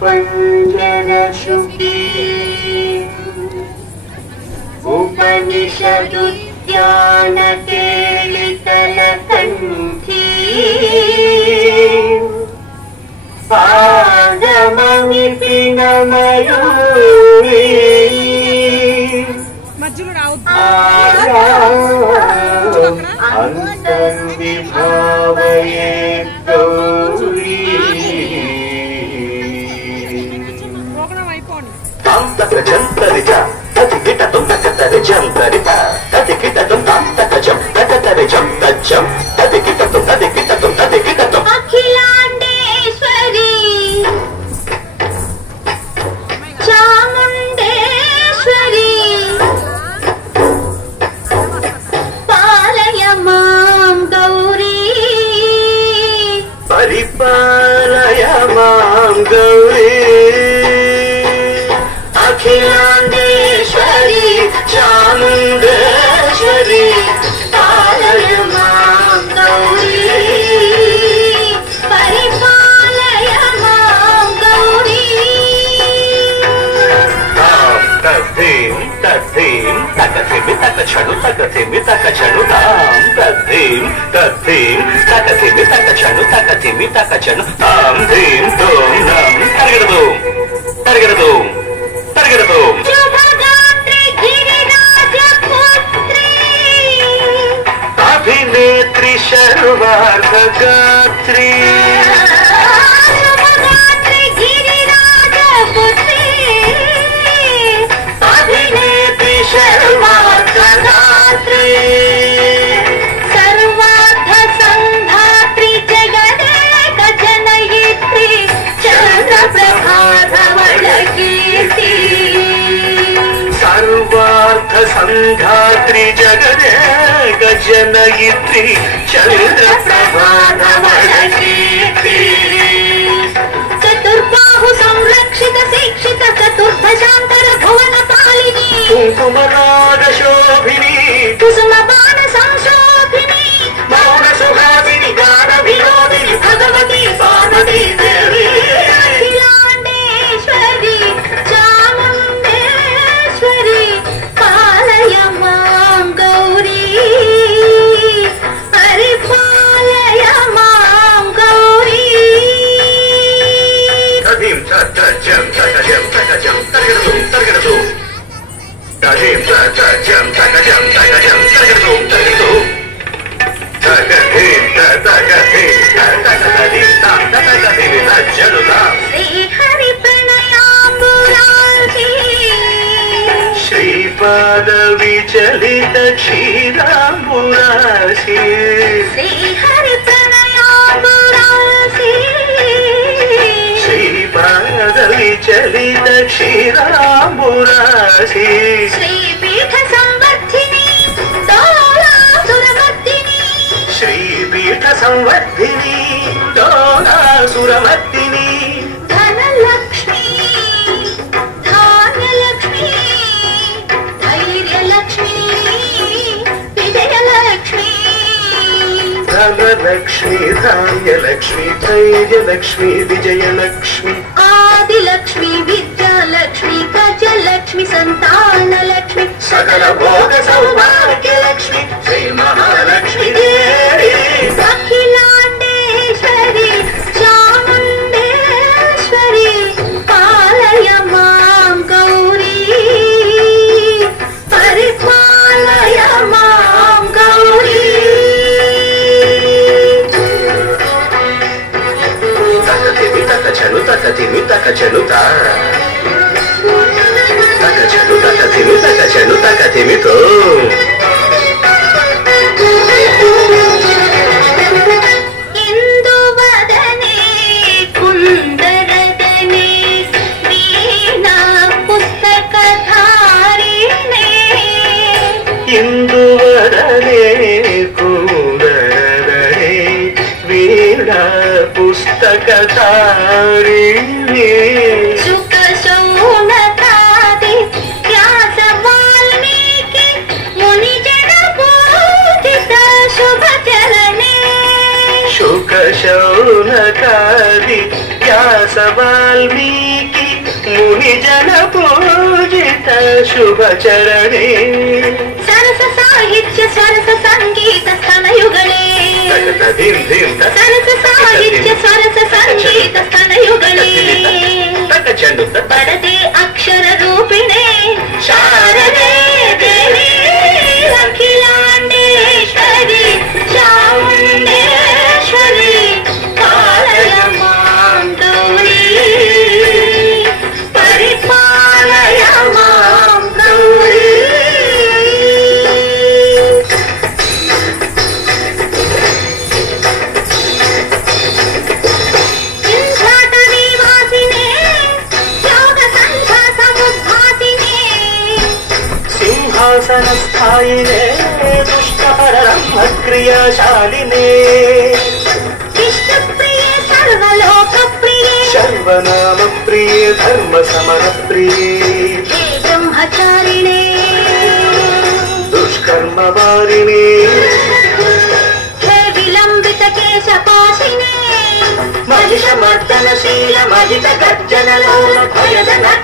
पंजरशुद्धि उपनिषदुद्यान केलितलकण्ठी आगमविपिन मयूरी अंतर्विभावये गौरी जंतरिजा तति किटतुं तकतरि जंतरिता तति किटतुं तकजं तकतरि जं तज्जं तति किटतुं अखिलांडेश्वरी चामुंडेश्वरी पालय मां गौरी परिपालय मां गौरी अखिलांडेश्वरी चामुंडेश्वरी पालय मां गौरी परिपालय मां गौरी तद्धीं तद्धीं तकथिमि तकछनु तकथिमि तकछनु तां तद्धीं तद्धीं तकथिमि तकछनु तकथिमि तकछनु तां धीं धूं नं तर्गिरदूं तर्गिरदूं तर्गिरदूं शुभगात्री गिरिराजपुत्री अभिनेत्री सर्वार्थगात्री शुभगात्री गिरिराजपुत्री अभिनेत्री सर्वार्थगात्री सर्वार्थ संधात्री जगदेक जनयित्री चन्द्रप्रभाधवलकीर्ति सर्वार्थ संधात्री जगदेक जनयित्री चन्द्रप्रभाधवलकीर्ति चतुर्बाहु संरक्षित शिक्षित चतुर्भुजांतर भुवन पालिनी कुंकुमराग शोभिनी कुसुम बाण संशोभिनी मौन सुहासिनी गान विनोदिनी भगवती पार्वती देवी अखिलांडेश्वरी चामुंडेश्वरी पालय मां गौरी परिपालय मां गौरी तदीं तजं तकजं तकजं तर्गिरदूं तर्गिरदूं तदीं तजं तकजं तकजं तर्गिरदूं तर्गिरदूं तकदीं तकदीं तकदीं तकदीं तज्जनुतां श्री हरि प्रणयाम्बुरासी श्रीपाद विचलित क्षीराम्बुरासी श्री हरि प्रणयाम्बुरासी श्रीपाद विचलित क्षीराम्बुरासी श्रीपीठ संवर्धिनी दोलासुरमर्दिनी श्रीपीठ संवर्धिनी दोलासुरमर्दिनी धनलक्ष्मी धान्यलक्ष्मी धैर्यलक्ष्मी विजयलक्ष्मी धनलक्ष्मी धान्यलक्ष्मी धैर्यलक्ष्मी विजयलक्ष्मी आदिलक्ष्मी विद्यालक्ष्मी गजलक्ष्मी संतानलक्ष्मी सकल भोग सौभाग्यलक्ष्मी श्री महालक्ष्मी देवी अखिलांडेश्वरी चामुंडेश्वरी पालय मां गौरी परिपालय मां गौरी तकथिमि तकछनु तकथिमि तकछनु ता तकछनु तकथिमि तकछनु तकथिमि तो इंदुवदने कुंदरदने वीणा पुस्तकधारिणे इंदुवदने कुंदरदने वीणा पुस्तकधारिणे सुख शौनकादि व्यास वाल्मीकि मुनि जन पूजित शुभ चरणे शुक शौनकादि व्यास वाल्मीकि मुनिजन पूजित शुभचरणे सरस साहित्य सरस संगीत स्तनयुगले सरस साहित्य सरस संगीत स्तनयुगले बरदे अक्षर रूपिणे शारदे देवी अखिलांडेश्वरी चामुंडेश्वरी पालय मां गौरी परिपालय मां गौरी सिंहासनस्थायिने दुष्टहरब्रह्मक्रियाशालिने विष्णुप्रिये सर्वलोकप्रिये सर्वनामप्रिये धर्मसमरप्रिये हे ब्रह्मचारिणे दुष्कर्मवारिणे हे विलम्बितकेशपाशिने महिषमर्दनशील महितगर्जनलोल भयदनक